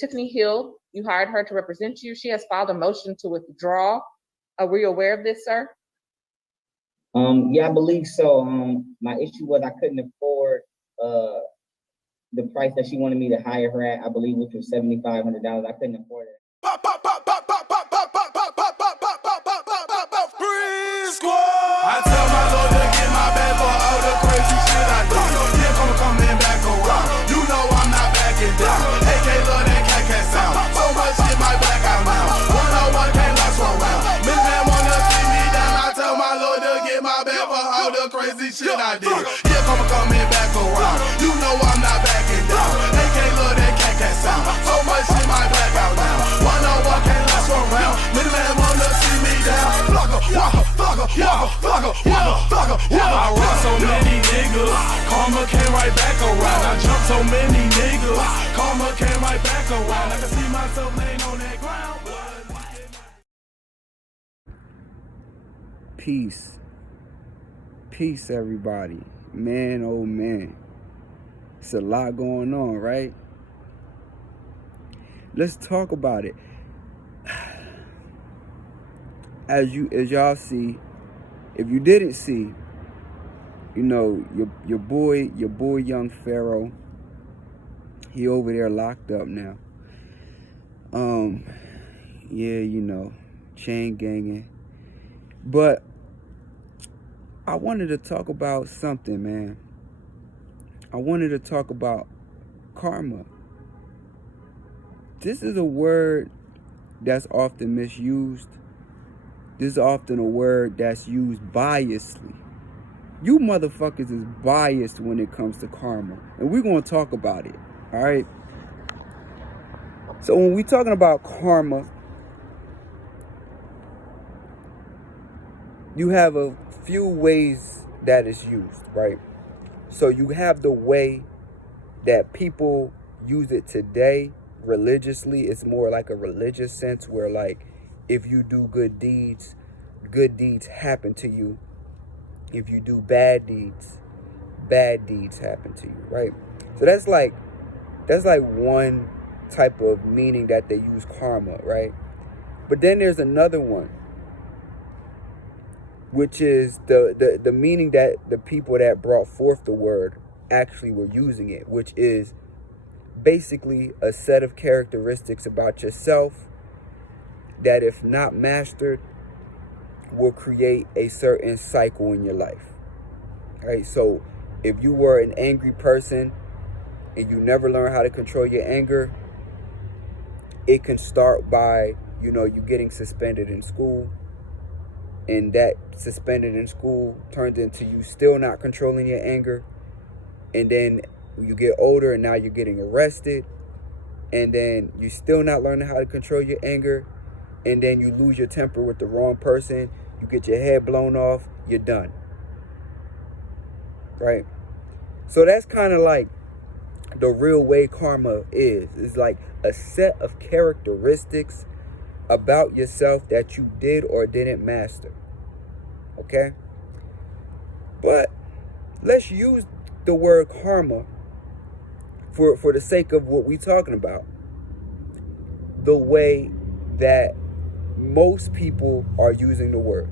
Tiffany Hill. You hired her to represent you. She has filed a motion to withdraw. Were you aware of this, sir? Yeah, I believe so. My issue was I couldn't afford the price that she wanted me to hire her at, I believe, which was $7,500. I couldn't afford it. I tell my Lord to get my back for all the crazy shit I do. Here coming back around. You know I'm not backing down. AK love that cat sound. So much shit might black out now. 101 can't last one round. Miss man wanna see me down. I tell my Lord to get my back for all the crazy shit I did. Here coming back around. You know I'm not backing down. AK love that cat sound. So much shit might black out now. 101 can't last one round. Miss man wanna see me down. I run so many niggas, karma came right back around. I jump so many niggas, karma came right back around. I can see myself laying on that ground. Peace. Peace, everybody. Man, oh man. It's a lot going on, right? Let's talk about it. As y'all see, if you didn't see, you know, your boy Young Pharaoh, he over there locked up now. Yeah, you know, chain ganging. But I wanted to talk about something, man. I wanted to talk about karma. This is a word that's often misused. This is often a word that's used biasly. You motherfuckers is biased when it comes to karma. And we're going to talk about it. All right? So when we're talking about karma, you have a few ways that it's used, right? So you have the way that people use it today religiously. It's more like a religious sense where, like, if you do good deeds happen to you. If you do bad deeds happen to you, right? So that's like one type of meaning that they use karma, right? But then there's another one, which is the meaning that the people that brought forth the word actually were using it, which is basically a set of characteristics about yourself that, if not mastered, will create a certain cycle in your life. Right? So if you were an angry person and you never learn how to control your anger, it can start by, you know, you getting suspended in school, and that suspended in school turns into you still not controlling your anger, and then you get older and now you're getting arrested, and then you're still not learning how to control your anger, and then you lose your temper with the wrong person, you get your head blown off, you're done. Right? So that's kind of like the real way karma is. It's like a set of characteristics about yourself that you did or didn't master. Okay? But let's use the word karma for the sake of what we're talking about. The way that most people are using the word,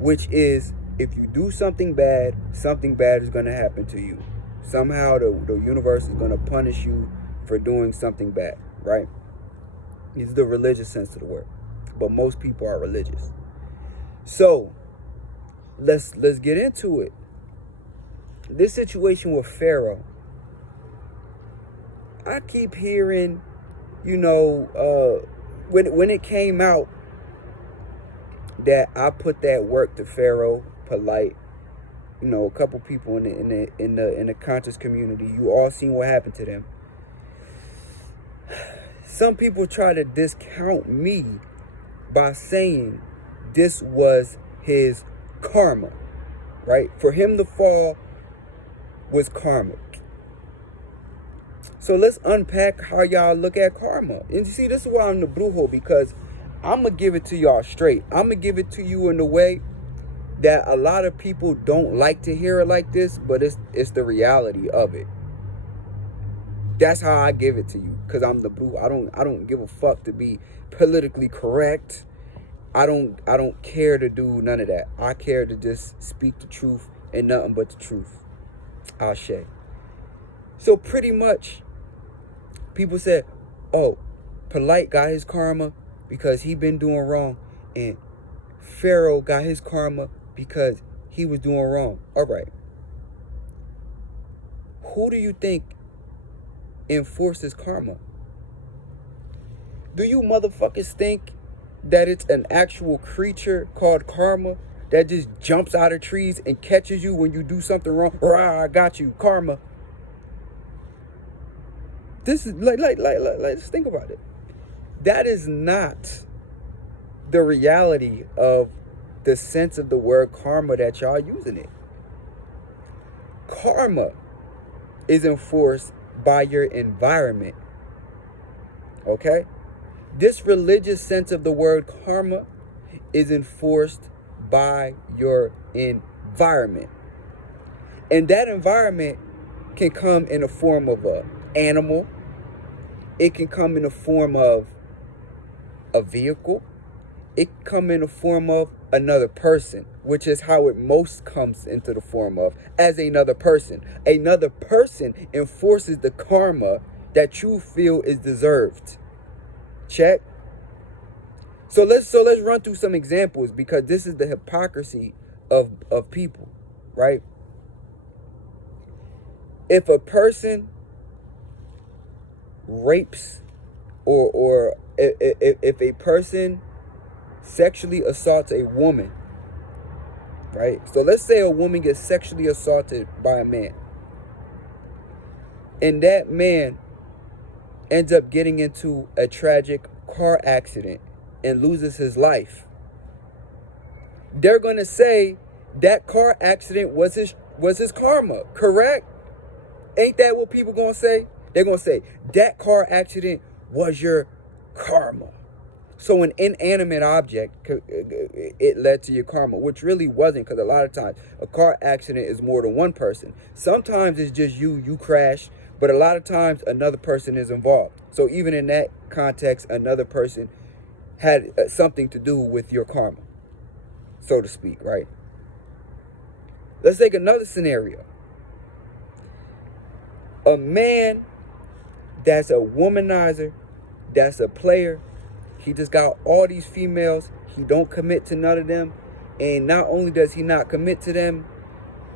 which is, if you do something bad is going to happen to you. Somehow the universe is going to punish you for doing something bad, right? This is the religious sense of the word. But most people are religious. So let's get into it. This situation with Pharaoh, I keep hearing, you know, when it came out that I put that work to Pharaoh, polite, you know, a couple people in the conscious community, you all seen what happened to them. Some people try to discount me by saying this was his karma, right? For him to fall was karmic. So let's unpack how y'all look at karma. And you see, this is why I'm the Brujo, because I'm going to give it to y'all straight. I'm going to give it to you in a way that a lot of people don't like to hear it like this, but it's the reality of it. That's how I give it to you, because I'm the Brujo. I don't give a fuck to be politically correct. I don't care to do none of that. I care to just speak the truth and nothing but the truth. Ashe. So pretty much, people said, oh, Polite got his karma because he been doing wrong, and Pharaoh got his karma because he was doing wrong. All right. Who do you think enforces karma? Do you motherfuckers think that it's an actual creature called karma that just jumps out of trees and catches you when you do something wrong? Rah, I got you, karma. This is let's think about it. That is not the reality of the sense of the word karma that y'all using it. Karma is enforced by your environment. Okay? This religious sense of the word karma is enforced by your environment. And that environment can come in the form of an animal. It can come in the form of a vehicle. It can come in the form of another person, which is how it most comes into the form of, as another person. Another person enforces the karma that you feel is deserved. Check. So let's run through some examples, because this is the hypocrisy of people, right? If a person rapes or if a person sexually assaults a woman, right? So let's say a woman gets sexually assaulted by a man, and that man ends up getting into a tragic car accident and loses his life. They're going to say that car accident was his karma, correct? Ain't that what people going to say? They're going to say that car accident was your karma. So an inanimate object, it led to your karma, which really wasn't, because a lot of times a car accident is more than one person. Sometimes it's just you crashed, but a lot of times another person is involved. So even in that context, another person had something to do with your karma, so to speak, right? Let's take another scenario. A man that's a womanizer, that's a player, he just got all these females, he don't commit to none of them, and not only does he not commit to them,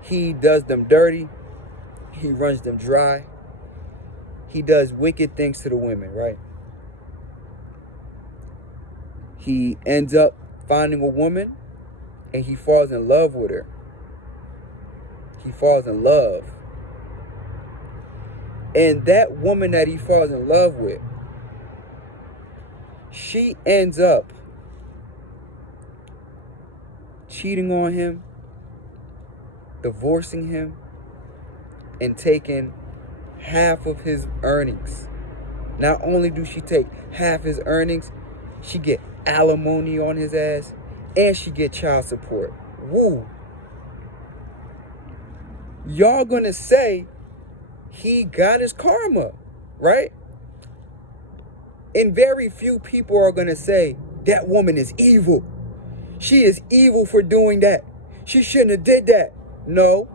he does them dirty, he runs them dry, he does wicked things to the women, right? He ends up finding a woman and he falls in love with her. He falls in love. And that woman that he falls in love with, she ends up cheating on him, divorcing him, and taking half of his earnings. Not only do she take half his earnings, she get alimony on his ass, and she get child support. Woo. Y'all gonna say he got his karma, right? And very few people are gonna say that woman is evil. She is evil for doing that. She shouldn't have did that. No,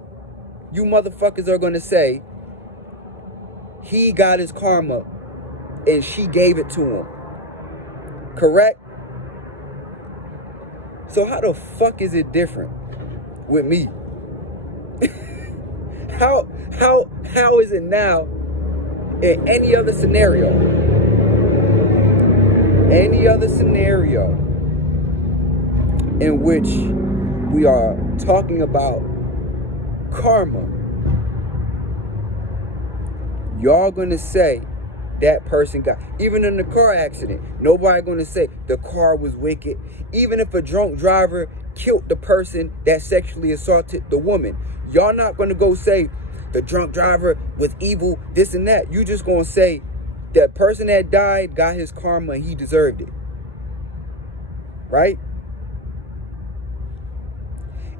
you motherfuckers are gonna say he got his karma and she gave it to him. Correct? So how the fuck is it different with me? How is it now in any other scenario? Any other scenario in which we are talking about karma, y'all gonna say that person got, even in the car accident, nobody gonna say the car was wicked. Even if a drunk driver killed the person that sexually assaulted the woman, y'all not gonna go say the drunk driver was evil, this and that. You just gonna say that person that died got his karma and he deserved it. Right?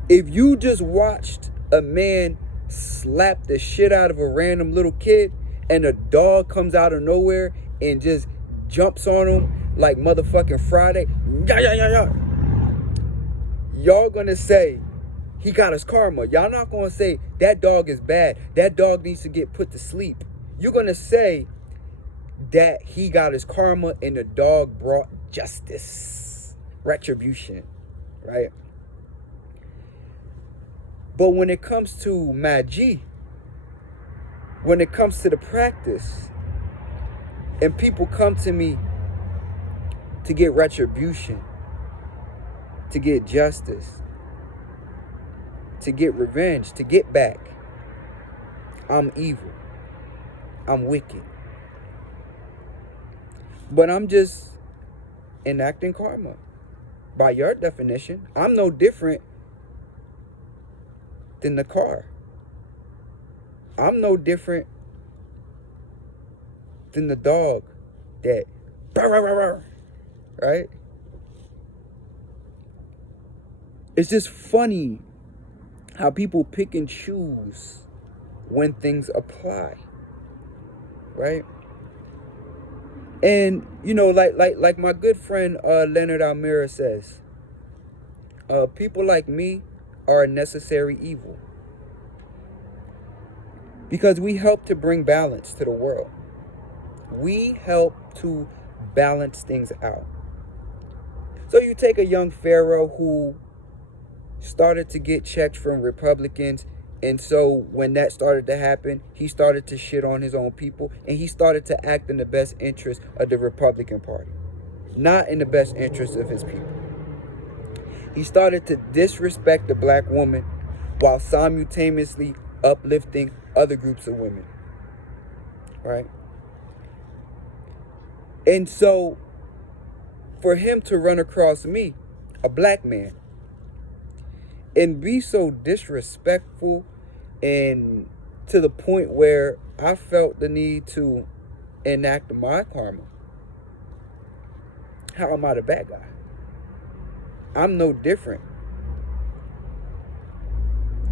If you just watched a man slap the shit out of a random little kid and a dog comes out of nowhere and just jumps on him like motherfucking Friday, y'all gonna say he got his karma. Y'all not gonna say that dog is bad, that dog needs to get put to sleep. You're gonna say that he got his karma and the dog brought justice, retribution, right? But when it comes to Maji, when it comes to the practice, and people come to me to get retribution, to get justice, to get revenge, to get back, I'm evil, I'm wicked. But I'm just enacting karma. By your definition, I'm no different than the car. I'm no different than the dog that, right? It's just funny how people pick and choose when things apply, right? And you know, like my good friend Leonard Almira says, people like me are a necessary evil because we help to bring balance to the world. We help to balance things out. So you take a young Pharaoh who started to get checks from Republicans, and so when that started to happen, he started to shit on his own people, and he started to act in the best interest of the Republican Party, not in the best interest of his people. He started to disrespect the black woman while simultaneously uplifting other groups of women, right? And so for him to run across me, a black man, and be so disrespectful, and to the point where I felt the need to enact my karma. How am I the bad guy? I'm no different.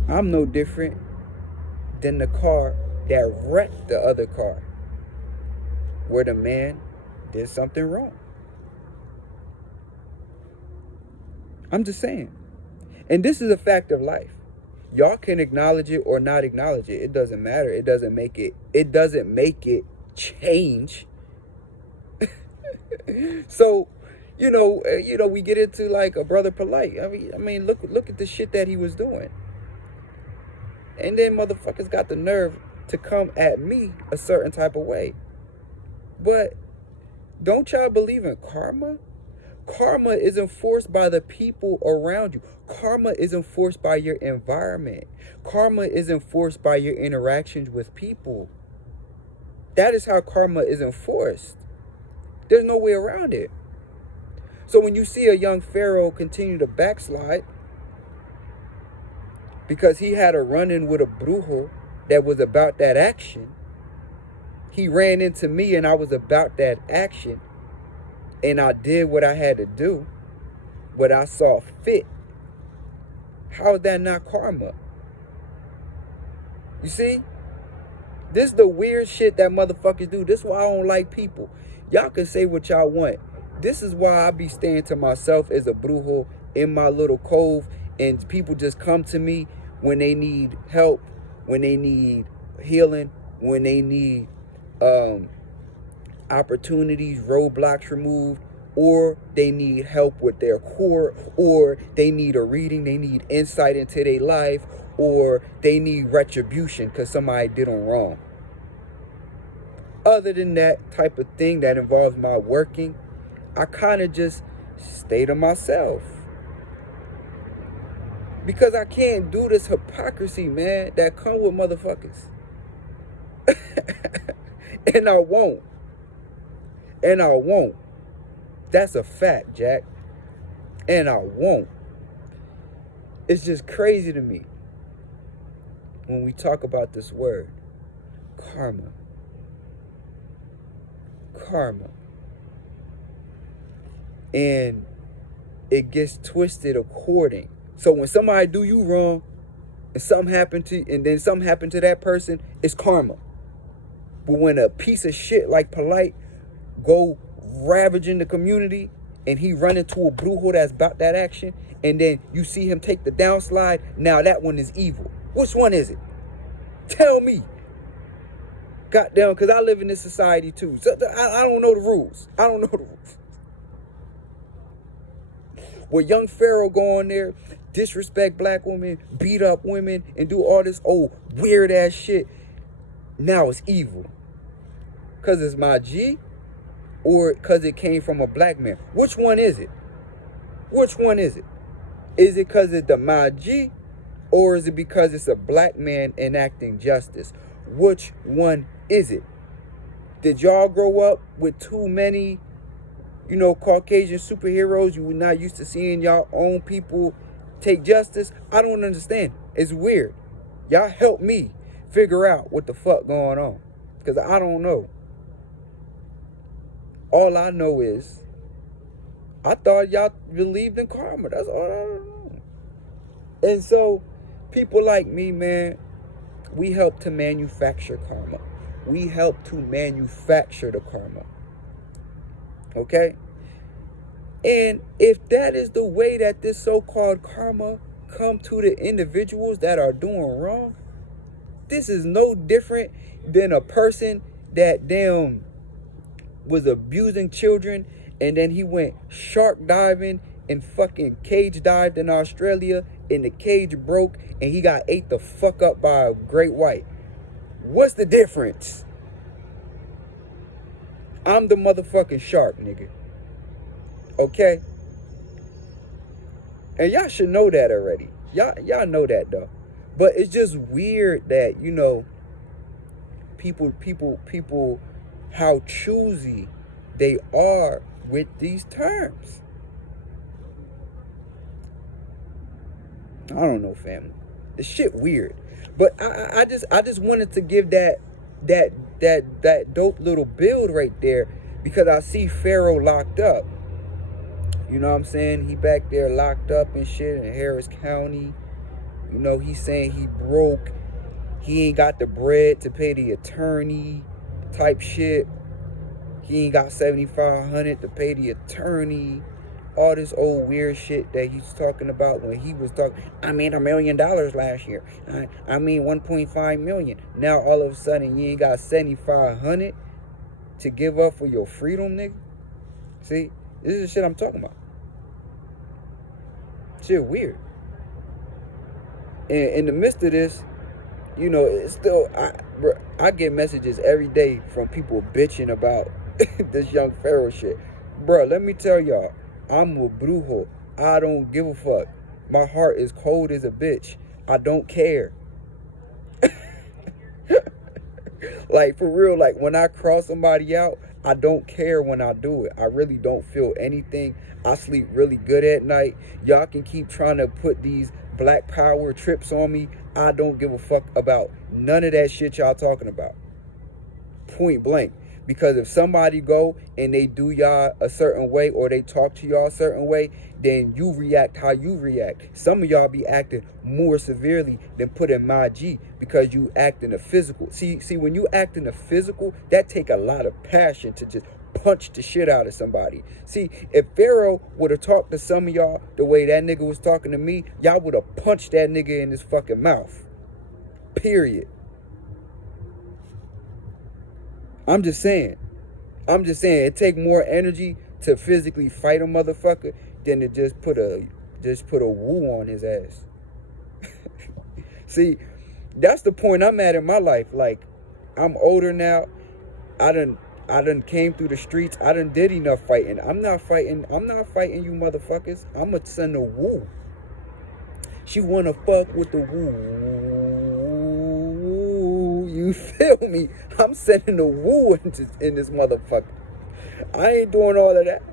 I'm no different than the car that wrecked the other car, where the man did something wrong. I'm just saying. And this is a fact of life. Y'all can acknowledge it or not acknowledge it. It doesn't matter. It doesn't make it change. So, you know, we get into like a brother polite. I mean, look at the shit that he was doing. And then motherfuckers got the nerve to come at me a certain type of way. But don't y'all believe in karma? Karma is enforced by the people around you. Karma is enforced by your environment. Karma is enforced by your interactions with people. That is how karma is enforced. There's no way around it. So when you see a young Pharaoh continue to backslide because he had a run-in with a Brujo that was about that action, he ran into me and I was about that action, and I did what I had to do, what I saw fit. How is that not karma? You see? This is the weird shit that motherfuckers do. This is why I don't like people. Y'all can say what y'all want. This is why I be staying to myself as a Brujo in my little cove, and people just come to me when they need help, when they need healing, when they need opportunities, roadblocks removed, or they need help with their core, or they need a reading, they need insight into their life, or they need retribution because somebody did them wrong. Other than that type of thing that involves my working, I kind of just stay to myself. Because I can't do this hypocrisy, man, that come with motherfuckers. And I won't. And I won't. That's a fact, Jack. And I won't. It's just crazy to me when we talk about this word, karma. Karma. And it gets twisted according. So when somebody do you wrong, and something happened to, and then something happened to that person, it's karma. But when a piece of shit like Polite go ravaging the community and he run into a Brujo that's about that action, and then you see him take the downslide, now that one is evil. Which one is it? Tell me. Goddamn, because I live in this society too. So I don't know the rules. I don't know the rules. Where young Pharaoh go on there, disrespect black women, beat up women, and do all this old weird ass shit, now it's evil. Because it's my G, or because it came from a black man? Which one is it? Which one is it? Is it because it's the my G, or is it because it's a black man enacting justice? Which one is it? Did y'all grow up with too many, Caucasian superheroes? You were not used to seeing y'all own people take justice? I don't understand. It's weird. Y'all help me figure out what the fuck going on, because I don't know. All I know is I thought y'all believed in karma. That's all I know. And so people like me, man, we help to manufacture karma. We help to manufacture the karma. Okay? And if that is the way that this so-called karma come to the individuals that are doing wrong, this is no different than a person that was abusing children, and then he went shark diving and fucking cage dived in Australia, and the cage broke and he got ate the fuck up by a great white. What's the difference? I'm the motherfucking shark, nigga. Okay? And y'all should know that already. Y'all know that though. But it's just weird that, people how choosy they are with these terms. I don't know, family. This shit weird. But I just wanted to give that dope little build right there, because I see Pharaoh locked up. You know what I'm saying? He back there locked up and shit in Harris County. He's saying he broke. He ain't got the bread to pay the attorney type shit. He ain't got $7,500 to pay the attorney. All this old weird shit that he's talking about when he was talking. I made $1 million last year. I made 1.5 million. Now all of a sudden you ain't got $7,500 to give up for your freedom, nigga. See, this is the shit I'm talking about. Shit weird. And in the midst of this, it's still, I get messages every day from people bitching about this young Pharaoh shit. Bro, let me tell y'all, I'm a Brujo. I don't give a fuck. My heart is cold as a bitch. I don't care. Like, for real, like, when I cross somebody out, I don't care when I do it. I really don't feel anything. I sleep really good at night. Y'all can keep trying to put these black power trips on me. I don't give a fuck about none of that shit y'all talking about. Point blank. Because if somebody go and they do y'all a certain way, or they talk to y'all a certain way, then you react how you react. Some of y'all be acting more severely than putting my G, because you act in the physical. See, when you act in the physical, that take a lot of passion to just punch the shit out of somebody. See, if Pharaoh would have talked to some of y'all the way that nigga was talking to me, y'all would have punched that nigga in his fucking mouth. Period. I'm just saying, it take more energy to physically fight a motherfucker than to just put a woo on his ass. See, that's the point I'm at in my life. Like, I'm older now. I done came through the streets. I done did enough fighting. I'm not fighting you motherfuckers. I'ma send a woo. She wanna fuck with the woo. You feel me? I'm sending a woo in this motherfucker. I ain't doing all of that.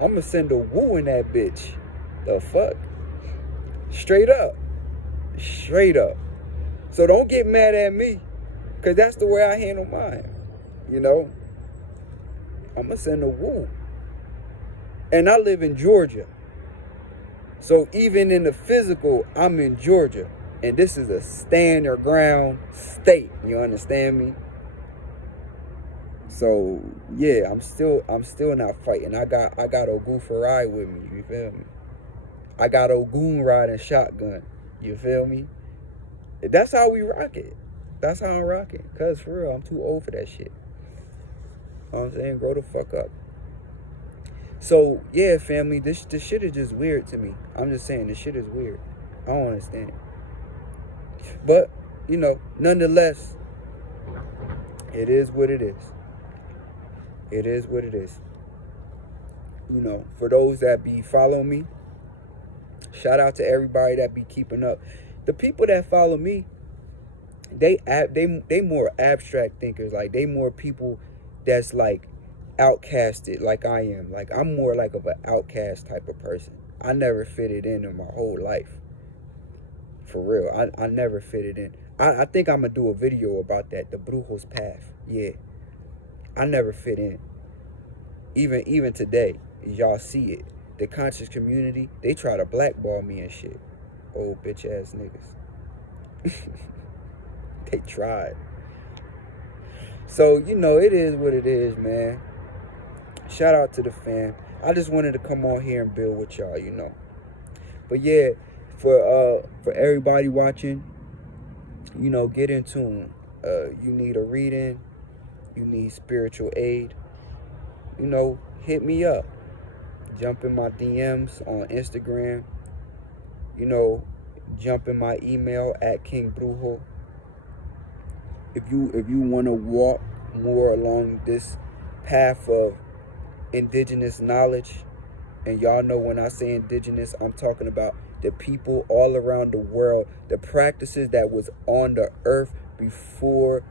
I'ma send a woo in that bitch. The fuck? Straight up. So don't get mad at me, because that's the way I handle mine. I'ma send a woo. And I live in Georgia. So even in the physical, I'm in Georgia. And this is a stand your ground state. You understand me? So yeah, I'm still not fighting. I got Ogun Farai with me, you feel me? I got Ogun riding shotgun, you feel me? That's how we rock it. That's how I'm rocking. Cause for real, I'm too old for that shit. You know what I'm saying? Grow the fuck up. So yeah, family, this shit is just weird to me. I'm just saying, this shit is weird. I don't understand it. But, you know, nonetheless, it is what it is. It is what it is. You know, for those that be following me, shout out to everybody that be keeping up. The people that follow me, they more abstract thinkers. Like, they more people that's like outcasted like I am. Like, I'm more like of an outcast type of person. I never fitted in my whole life. For real, I never fitted in. I think I'm gonna do a video about that, the Brujo's path. Yeah, I never fit in. Even today, y'all see it. The conscious community, they try to blackball me and shit. Old bitch ass niggas. They tried. So, you know, it is what it is, man. Shout out to the fam. I just wanted to come on here and build with y'all, you know. But yeah, for everybody watching, you know, get in tune. You need a reading, you need spiritual aid, you know, hit me up. Jump in my DMs on Instagram. You know, jump in my email at King Brujo. If you want to walk more along this path of indigenous knowledge, and y'all know when I say indigenous, I'm talking about the people all around the world, the practices that was on the earth before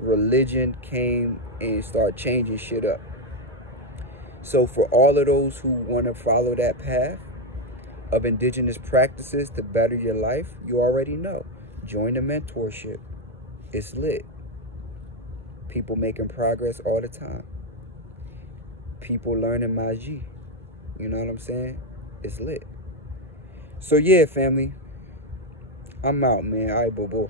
religion came and started changing shit up. So for all of those who want to follow that path of indigenous practices to better your life, you already know. Join the mentorship. It's lit. People making progress all the time. People learning magie. You know what I'm saying? It's lit. So yeah, family. I'm out, man. All right, bobo.